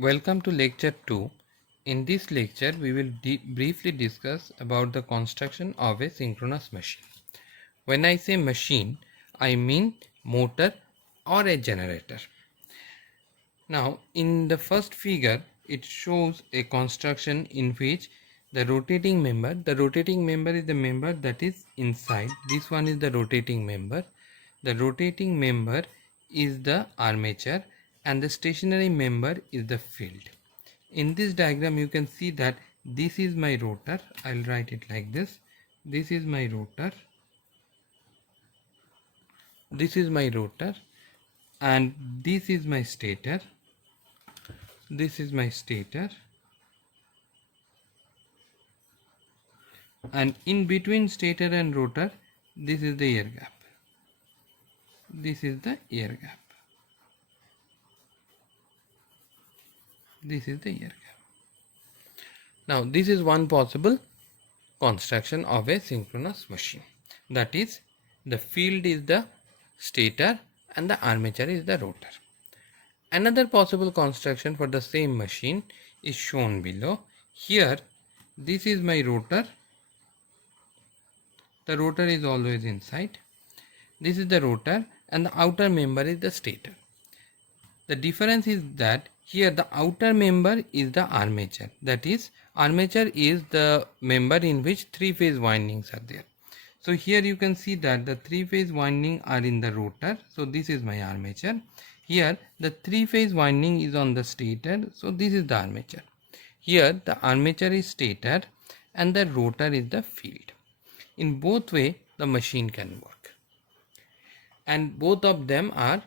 Welcome to lecture 2. In this lecture, we will briefly discuss about the construction of a synchronous machine. When I say machine, I mean motor or a generator. Now, in the first figure, it shows a construction in which the rotating member is the member that is inside. This one is the rotating member. The rotating member is the armature and the stationary member is the field. In this diagram, you can see that this is my rotor. I'll write it like this. This is my rotor. This is my rotor and this is my stator. This is my stator, and in between stator and rotor, this is the air gap. This is the air gap. This is the air gap. Now, this is one possible construction of a synchronous machine. That is, the field is the stator and the armature is the rotor. Another possible construction for the same machine is shown below. Here, this is my rotor. The rotor is always inside. This is the rotor and the outer member is the stator. The difference is that here the outer member is the armature. That is, armature is the member in which three-phase windings are there. So here you can see that the three-phase winding are in the rotor. So this is my armature. Here the three-phase winding is on the stator. So this is the armature. Here the armature is stator and the rotor is the field. In both way the machine can work. And both of them are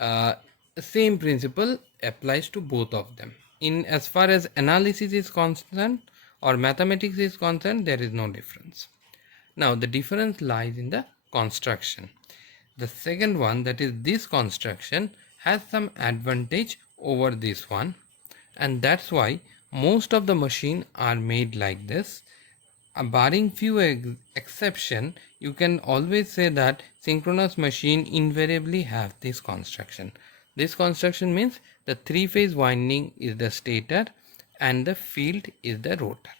the same principle applies to both of them. In as far as analysis is concerned or mathematics is concerned, there is no difference. Now the difference lies in the construction. The second one, that is this construction, has some advantage over this one, and that's why most of the machine are made like this. Barring few exception, you can always say that synchronous machine invariably have this construction. This construction means the three-phase winding is the stator and the field is the rotor.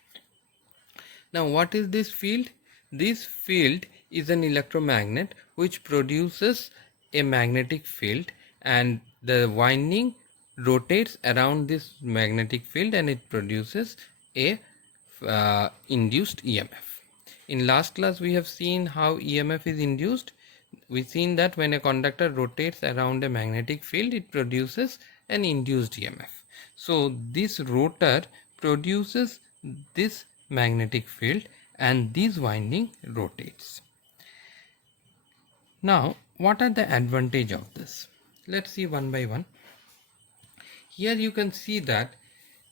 Now what is this field? This field is an electromagnet which produces a magnetic field, and the winding rotates around this magnetic field and it produces a induced EMF. In last class we have seen how EMF is induced. We've seen that when a conductor rotates around a magnetic field, it produces an induced EMF. So this rotor produces this magnetic field and this winding rotates. Now, what are the advantage of this? Let's see one by one. Here you can see that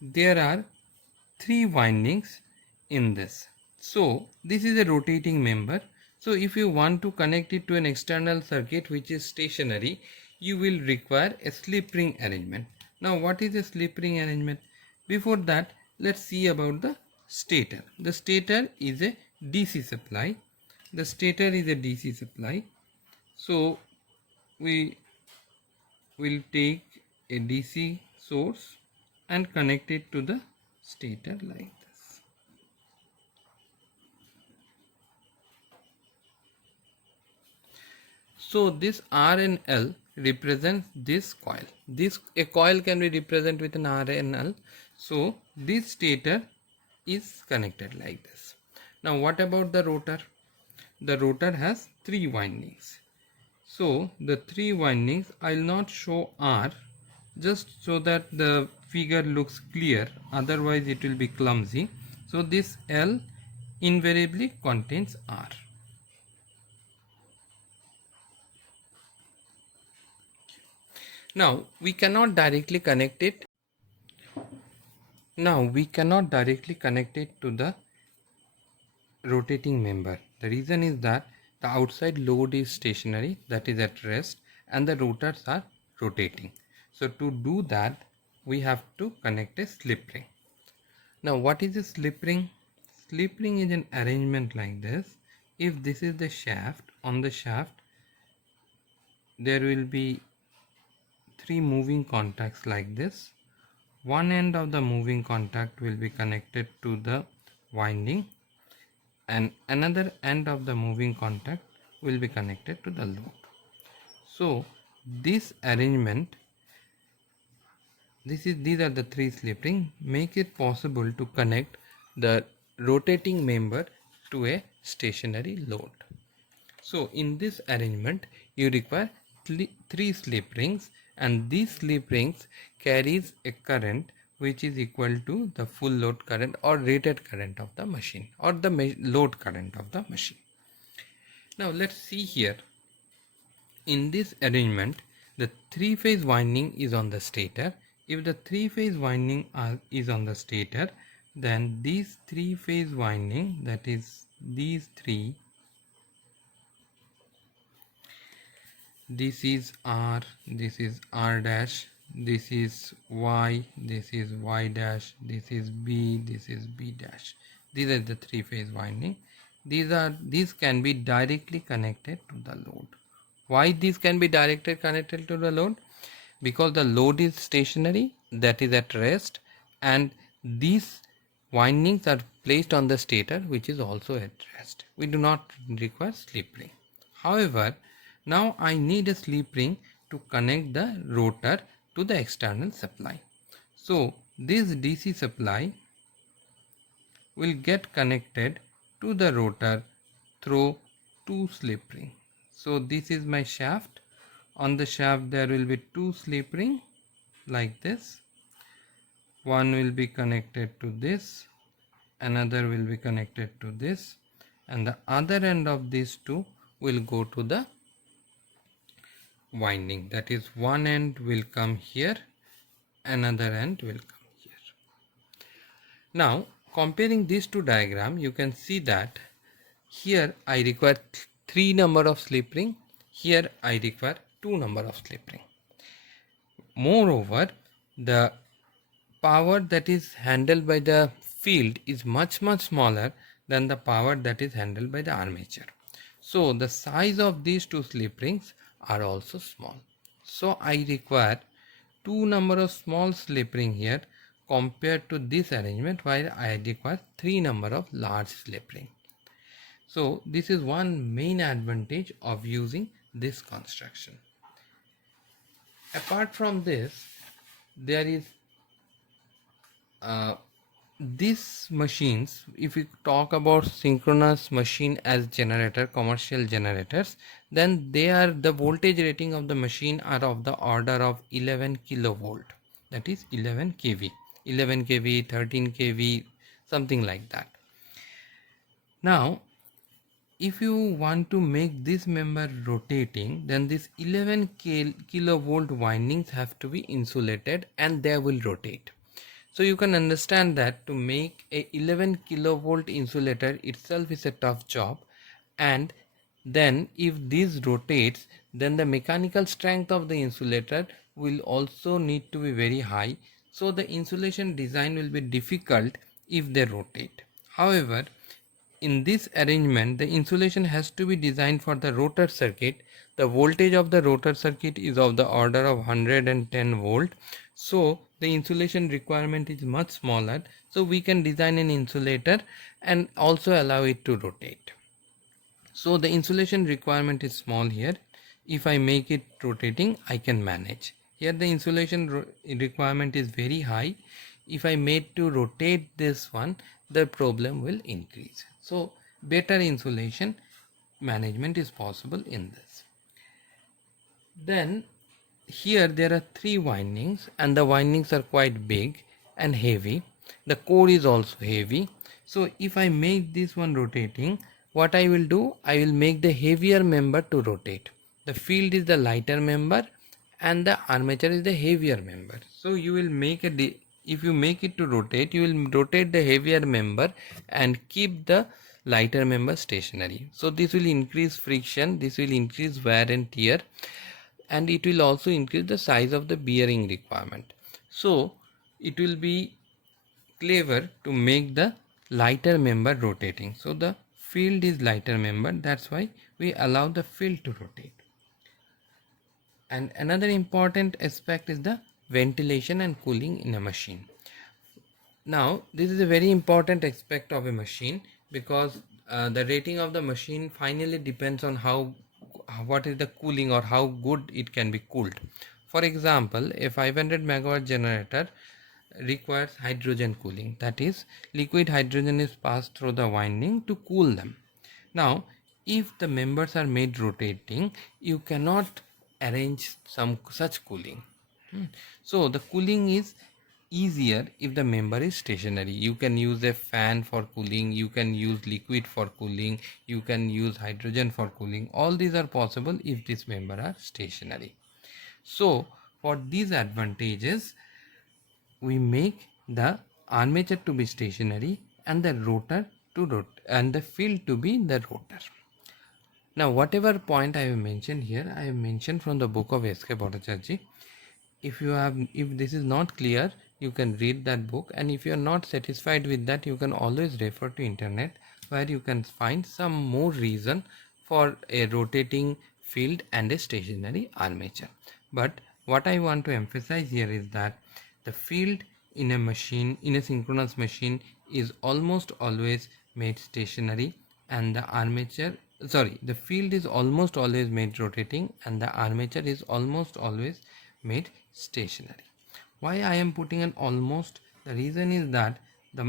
there are three windings in this. So this is a rotating member. So if you want to connect it to an external circuit which is stationary, you will require a slip ring arrangement. Now what is a slip ring arrangement? Before that, let's see about the stator. The stator is a DC supply. The stator is a DC supply. So we will take a DC source and connect it to the stator like this. So this R and L represents this coil. A coil can be represented with an R and L. So this stator is connected like this. Now what about the rotor? The rotor has three windings. So the three windings, I'll not show R just so that the figure looks clear, otherwise it will be clumsy. So this L invariably contains R. Now we cannot directly connect it. to the rotating member. The reason is that the outside load is stationary, that is at rest, and the rotors are rotating. So to do that, we have to connect a slip ring. Now what is a slip ring? Slip ring is an arrangement like this. If this is the shaft, on the shaft there will be three moving contacts like this. one end of the moving contact will be connected to the winding and another end of the moving contact will be connected to the load. So this arrangement, these are the three slip rings, make it possible to connect the rotating member to a stationary load. So in this arrangement you require three slip rings, and these slip rings carries a current which is equal to the full load current or rated current of the machine or the load current of the machine. Now let's see here. In this arrangement, the three-phase winding is on the stator. If the three-phase winding is on the stator, then these three-phase winding, that is these three, this is R, this is R dash, this is Y, this is Y dash, this is B, this is B dash. These are the three-phase winding. These can be directly connected to the load. Why these can be directly connected to the load? Because the load is stationary, that is at rest, and these windings are placed on the stator, which is also at rest. We do not require slip ring. However, now I need a slip ring to connect the rotor to the external supply. So this DC supply will get connected to the rotor through two slip rings. So this is my shaft. On the shaft there will be two slip rings like this. One will be connected to this, another will be connected to this, and the other end of these two will go to the winding. That is, one end will come here, another end will come here. Now comparing these two diagrams, you can see that here I require 3 number of slip ring, here I require 2 number of slip ring. Moreover, the power that is handled by the field is much smaller than the power that is handled by the armature. So the size of these two slip rings are also small. So I require 2 number of small slip ring here compared to this arrangement where I require 3 number of large slip ring. So this is one main advantage of using this construction. Apart from this, there is these machines. If we talk about synchronous machine as generator, commercial generators, then the voltage rating of the machine are of the order of 11 kilovolt, that is 11 kV, 11 kV, 13 kV, something like that. Now if you want to make this member rotating, then this 11 kilovolt windings have to be insulated and they will rotate. So you can understand that to make a 11 kilovolt insulator itself is a tough job, and then if this rotates, then the mechanical strength of the insulator will also need to be very high. So the insulation design will be difficult if they rotate. However, in this arrangement, the insulation has to be designed for the rotor circuit. The voltage of the rotor circuit is of the order of 110 volt. So the insulation requirement is much smaller. So we can design an insulator and also allow it to rotate. So the insulation requirement is small here. If I make it rotating, I can manage. Here the insulation requirement is very high. If I made to rotate this one, the problem will increase. So better insulation management is possible in this. Then here there are 3 windings, and the windings are quite big and heavy. The core is also heavy. So if I make this one rotating, what I will do, I will make the heavier member to rotate. The field is the lighter member and the armature is the heavier member. So you will make if you make it to rotate, you will rotate the heavier member and keep the lighter member stationary. So this will increase friction, this will increase wear and tear, and it will also increase the size of the bearing requirement. So it will be clever to make the lighter member rotating. So the field is lighter member, that's why we allow the field to rotate. And another important aspect is the ventilation and cooling in a machine. Now this is a very important aspect of a machine, because the rating of the machine finally depends on what is the cooling or how good it can be cooled. For example, a 500 megawatt generator requires hydrogen cooling, that is, liquid hydrogen is passed through the winding to cool them. Now if the members are made rotating, you cannot arrange some such cooling. So the cooling is easier if the member is stationary. You can use a fan for cooling, you can use liquid for cooling, you can use hydrogen for cooling. All these are possible if this member are stationary. So for these advantages, we make the armature to be stationary and the rotor to rotate and the field to be the rotor. Now whatever point I have mentioned here, I have mentioned from the book of S.K. Bhattacharjee. If this is not clear, you can read that book, and if you are not satisfied with that, you can always refer to internet, where you can find some more reason for a rotating field and a stationary armature. But what I want to emphasize here is that the field in a machine, in a synchronous machine, is almost always made stationary, and the field is almost always made rotating, and the armature is almost always made stationary. Why I am putting an almost? The reason is that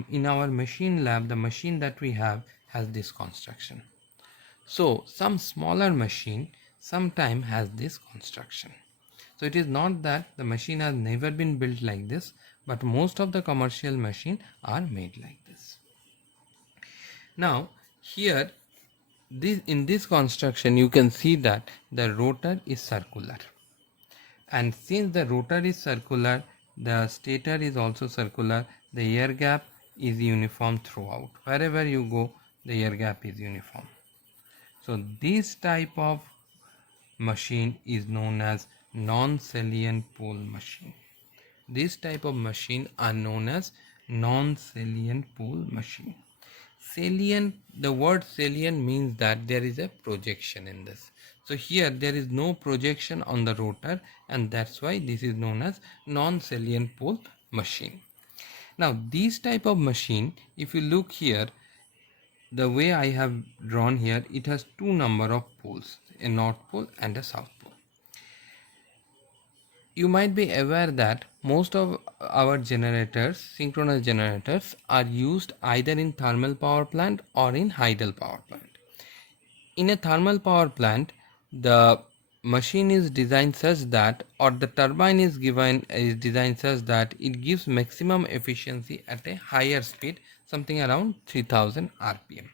in our machine lab, the machine that we have has this construction. So some smaller machine sometime has this construction. So it is not that the machine has never been built like this, but most of the commercial machine are made like this. Now here, in this construction, you can see that the rotor is circular. And since the rotor is circular, the stator is also circular, the air gap is uniform throughout. Wherever you go, the air gap is uniform. So this type of machine is known as non-salient pole machine. This type of machine are known as non-salient pole machine. Salient, the word salient means that there is a projection in this. So here there is no projection on the rotor, and that's why this is known as non-salient pole machine. Now this type of machine, if you look here, the way I have drawn here, it has two number of poles, a north pole and a south pole. You might be aware that most of our generators, synchronous generators, are used either in thermal power plant or in hydel power plant. In a thermal power plant, the machine is designed such that, or the turbine is designed such that it gives maximum efficiency at a higher speed, something around 3000 rpm.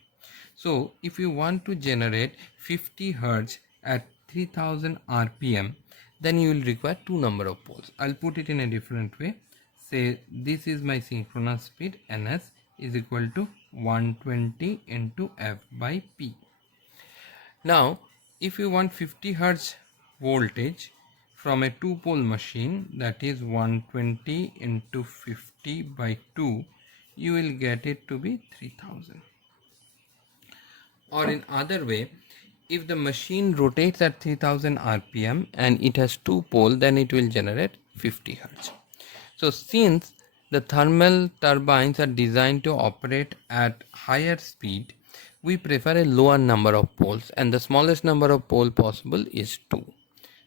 So if you want to generate 50 hertz at 3000 rpm, then you will require two number of poles. I'll put it in a different way. Say this is my synchronous speed, ns is equal to 120 into f by p. Now if you want 50 hertz voltage from a two pole machine, that is 120 into 50 by 2, you will get it to be 3000. Or in other way, if the machine rotates at 3000 rpm and it has two poles, then it will generate 50 hertz. So since the thermal turbines are designed to operate at higher speed, we prefer a lower number of poles, and the smallest number of pole possible is 2.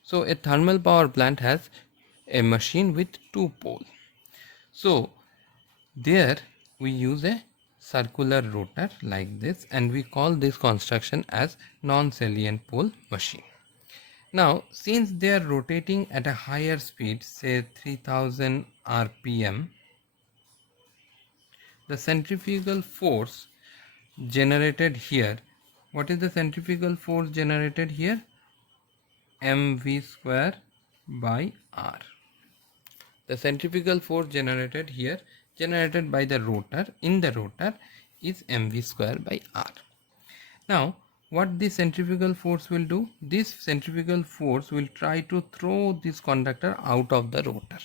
So a thermal power plant has a machine with two poles. So there we use a circular rotor like this, and we call this construction as non-salient pole machine. Now since they are rotating at a higher speed, say 3000 rpm, the centrifugal force generated here, what is the centrifugal force generated here? mv square by r. The centrifugal force generated here, generated by the rotor, in the rotor, is mv square by r. Now what this centrifugal force will do? This centrifugal force will try to throw this conductor out of the rotor.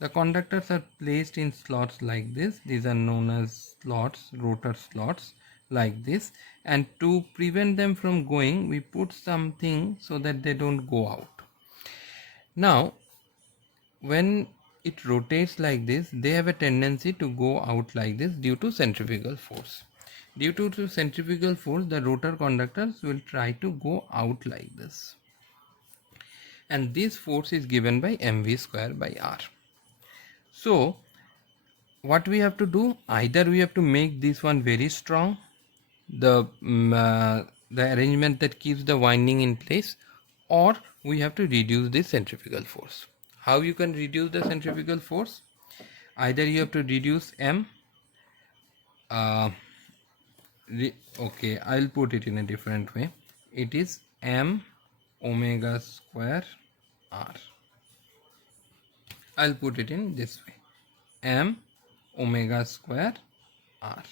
The conductors are placed in slots like this. These are known as slots, rotor slots like this, and to prevent them from going, we put something so that they don't go out. Now when it rotates like this, they have a tendency to go out like this due to centrifugal force. Due to centrifugal force, the rotor conductors will try to go out like this. And this force is given by mv square by r. So what we have to do, either we have to make this one very strong, the arrangement that keeps the winding in place, or we have to reduce the centrifugal force. How you can reduce the centrifugal force? Either you have to reduce m, okay, I'll put it in a different way. It is m omega square r. I'll put it in this way, m omega square r.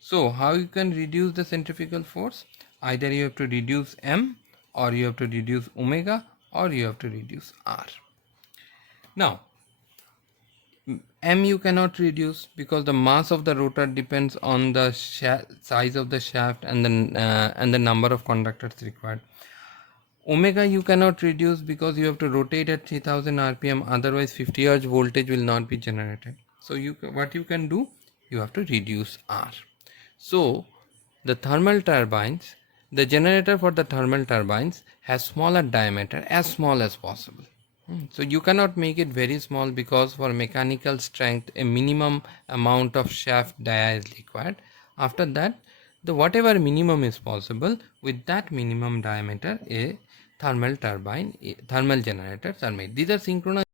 So how you can reduce the centrifugal force? Either you have to reduce m, or you have to reduce omega, or you have to reduce r. Now m you cannot reduce because the mass of the rotor depends on the size of the shaft and the number of conductors required. Omega you cannot reduce because you have to rotate at 3000 rpm, otherwise 50 Hz voltage will not be generated. So what you can do, you have to reduce r. So the thermal turbines, the generator for the thermal turbines has smaller diameter, as small as possible. So you cannot make it very small because for mechanical strength a minimum amount of shaft dia is required. After that, the whatever minimum is possible, with that minimum diameter a thermal generators are made. These are synchronous.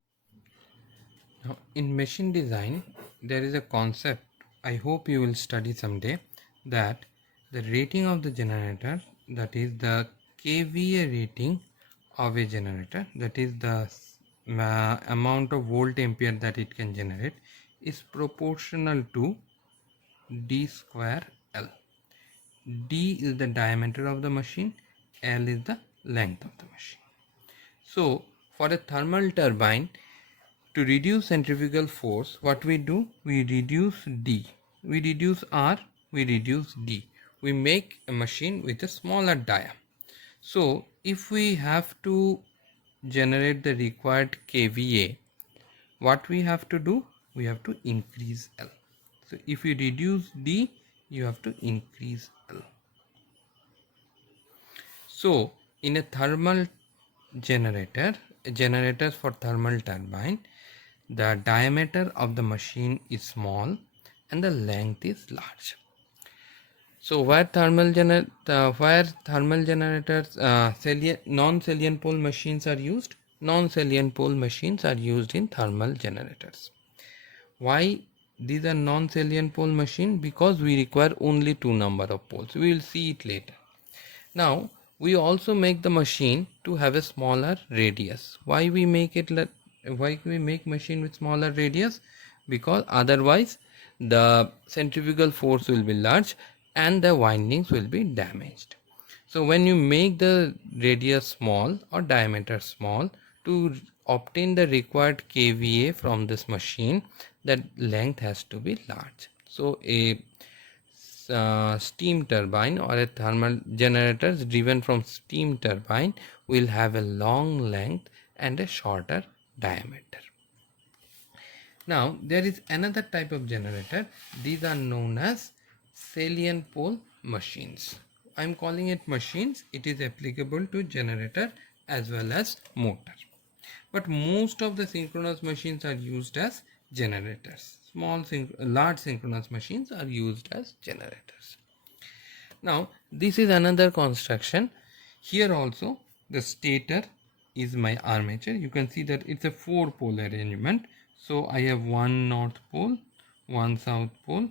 Now in machine design there is a concept, I hope you will study someday, that the rating of the generator, that is the kVA rating of a generator, that is the amount of volt ampere that it can generate, is proportional to d square L. D is the diameter of the machine, L is the length of the machine. So for a thermal turbine, to reduce centrifugal force, what we do, we reduce D, we reduce R, we reduce D. We make a machine with a smaller dia. So if we have to generate the required kVA, what we have to do, we have to increase L. So if you reduce D, you have to increase L. So in a thermal generator, generators for thermal turbine, the diameter of the machine is small and the length is large. So where thermal generators, non-salient pole machines are used? Non-salient pole machines are used in thermal generators. Why these are non-salient pole machine? Because we require only 2 number of poles. We will see it later. Now we also make the machine to have a smaller radius. Why we make machine with smaller radius? Because otherwise the centrifugal force will be large and the windings will be damaged. So when you make the radius small or diameter small, to obtain the required kVA from this machine, that length has to be large. So a steam turbine or a thermal generator driven from steam turbine will have a long length and a shorter diameter. Now there is another type of generator. These are known as salient pole machines. I am calling it machines. It is applicable to generator as well as motor. But most of the synchronous machines are used as generators. Large synchronous machines are used as generators. Now this is another construction. Here also the stator is my armature. You can see that it's a 4-pole arrangement. So I have one north pole, one south pole,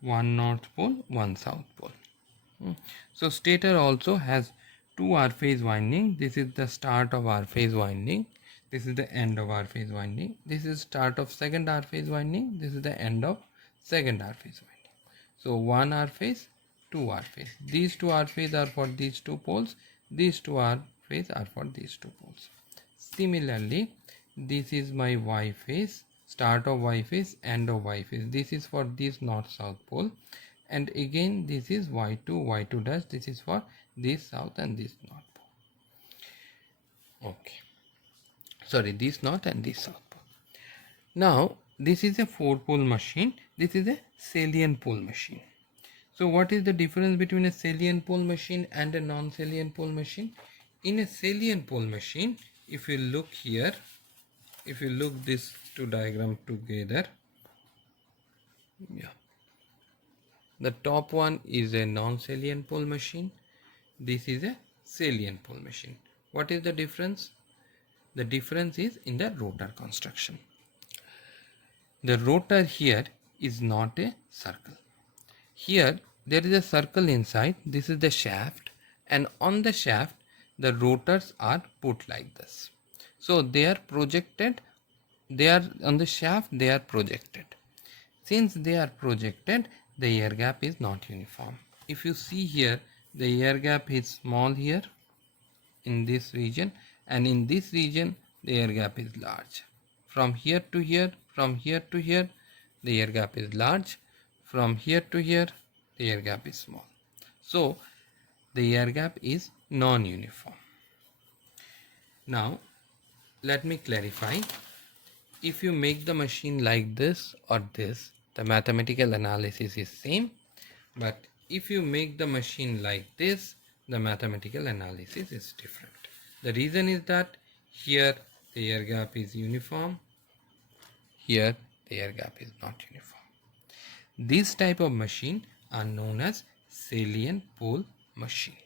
one north pole, one south pole. So stator also has 2 R phase winding. This is the start of R phase winding. This is the end of R phase winding. This is start of second R phase winding. This is the end of second R phase winding. So 1 R phase, 2 R phase. These 2 R phase are for these 2 poles. These 2 R phase are for these 2 poles. Similarly, this is my Y phase, start of Y phase, end of Y phase. This is for this north south pole, and again this is Y2 dash. This is for this south and this north pole. Okay, sorry, this north and this south pole. Now this is a 4-pole machine, this is a salient pole machine. So what is the difference between a salient pole machine and a non-salient pole machine? In a salient pole machine, if you look here, if you look this two diagram together, yeah, the top one is a non-salient pole machine, this is a salient pole machine. What is the difference? The difference is in the rotor construction. The rotor here is not a circle. Here there is a circle inside, this is the shaft, and on the shaft the rotors are put like this. So they are projected, they are on the shaft, they are projected. Since they are projected, the air gap is not uniform. If you see here, the air gap is small here in this region, and in this region the air gap is large. From here to here, from here to here, the air gap is large. From here to here, the air gap is small. So the air gap is non-uniform. Now let me clarify. If you make the machine like this or this, the mathematical analysis is same. But if you make the machine like this, the mathematical analysis is different. The reason is that here the air gap is uniform, here the air gap is not uniform. This type of machine are known as salient pole machine.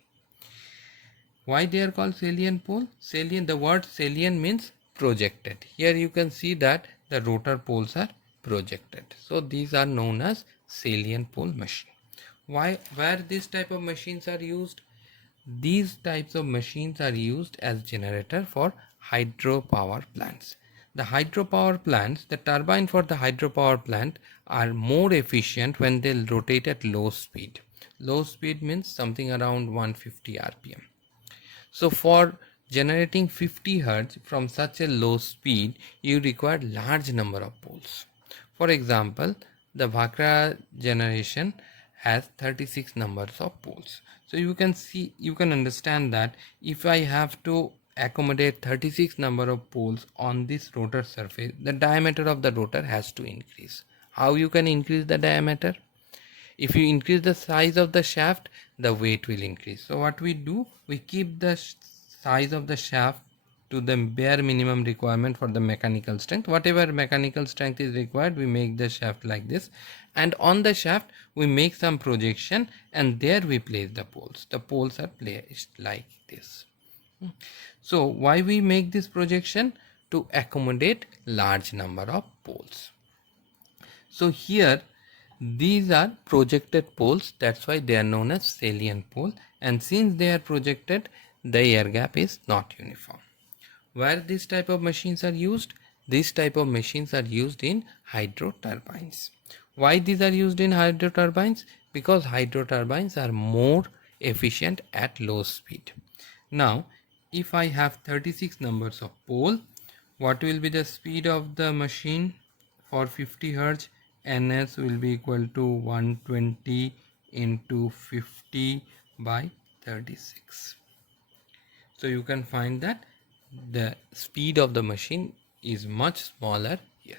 Why they are called salient pole? Salient, the word salient means projected. Here you can see that the rotor poles are projected. So these are known as salient pole machine. Where this type of machines are used? These types of machines are used as generator for hydropower plants. The hydropower plants, the turbine for the hydropower plant are more efficient when they rotate at low speed. Low speed means something around 150 rpm. So for generating 50 Hz from such a low speed, you require large number of poles. For example, the Bhakra generation has 36 numbers of poles. So you can understand that if I have to accommodate 36 number of poles on this rotor surface, the diameter of the rotor has to increase. How you can increase the diameter? If you increase the size of the shaft, the weight will increase. So what we do, we keep the size of the shaft to the bare minimum requirement for the mechanical strength. Whatever mechanical strength is required, we make the shaft like this, and on the shaft we make some projection, and there we place the poles. The poles are placed like this. So why we make this projection? To accommodate large number of poles. So here these are projected poles, that's why they are known as salient pole, and since they are projected, the air gap is not uniform. Where this type of machines are used? This type of machines are used in hydro turbines. Why these are used in hydro turbines? Because hydro turbines are more efficient at low speed. Now if I have 36 numbers of pole, what will be the speed of the machine for 50 Hz? Ns will be equal to 120 into 50 by 36. So you can find that the speed of the machine is much smaller here.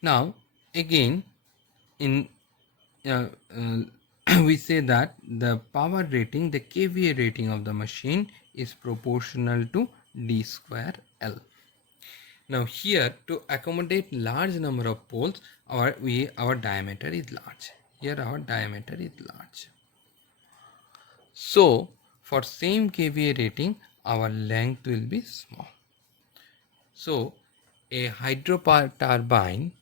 Now again in we say that the power rating, the kVA rating of the machine is proportional to d square L. Now here, to accommodate large number of poles, our diameter is large. Here our diameter is large. So for same kVA rating, our length will be small. So a hydro turbine,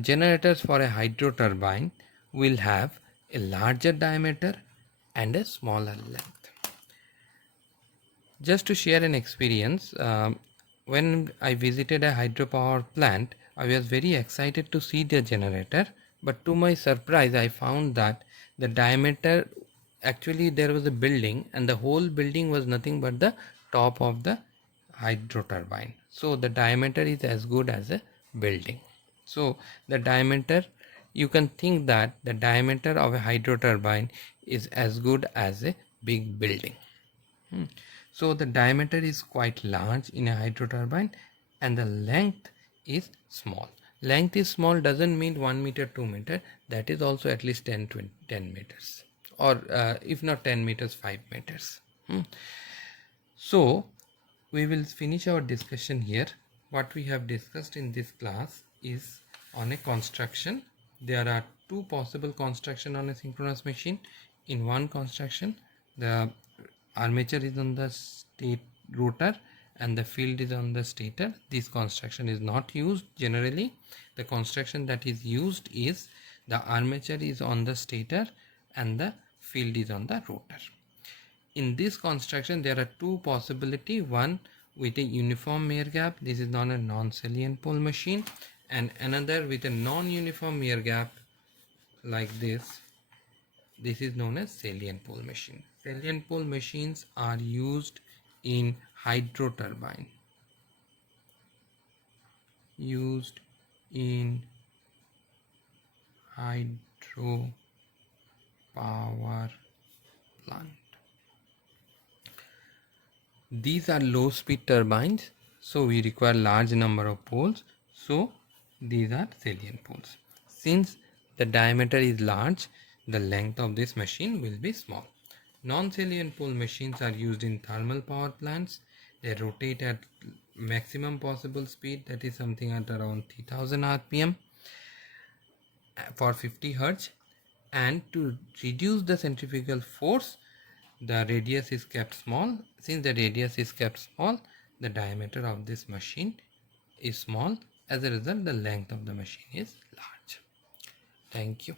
generators for a hydro turbine will have a larger diameter and a smaller length. Just to share an experience, when I visited a hydropower plant, I was very excited to see the generator, but to my surprise I found that the diameter, actually there was a building and the whole building was nothing but the top of the hydro turbine. So the diameter is as good as a building. So the diameter, you can think that the diameter of a hydro turbine is as good as a big building. So the diameter is quite large in a hydro turbine and the length is small. Length is small doesn't mean 1 meter, 2 meter. That is also at least 10 meters, or if not 10 meters, 5 meters. So we will finish our discussion here. What we have discussed in this class is on a construction. There are two possible construction on a synchronous machine. In one construction, the armature is on the state rotor and the field is on the stator. This construction is not used generally. The construction that is used is the armature is on the stator and the field is on the rotor. In this construction, there are two possibilities. One with a uniform air gap. This is known as non-salient pole machine, and another with a non-uniform air gap like this. This is known as salient pole machine. Salient pole machines are used in hydro turbine. Used in hydro power plant. These are low speed turbines, so we require large number of poles, so these are salient poles. Since the diameter is large, the length of this machine will be small. Non-salient pole machines are used in thermal power plants. They rotate at maximum possible speed, that is something at around 3000 rpm for 50 Hz, and to reduce the centrifugal force, the radius is kept small. Since the radius is kept small, the diameter of this machine is small. As a result, the length of the machine is large. Thank you.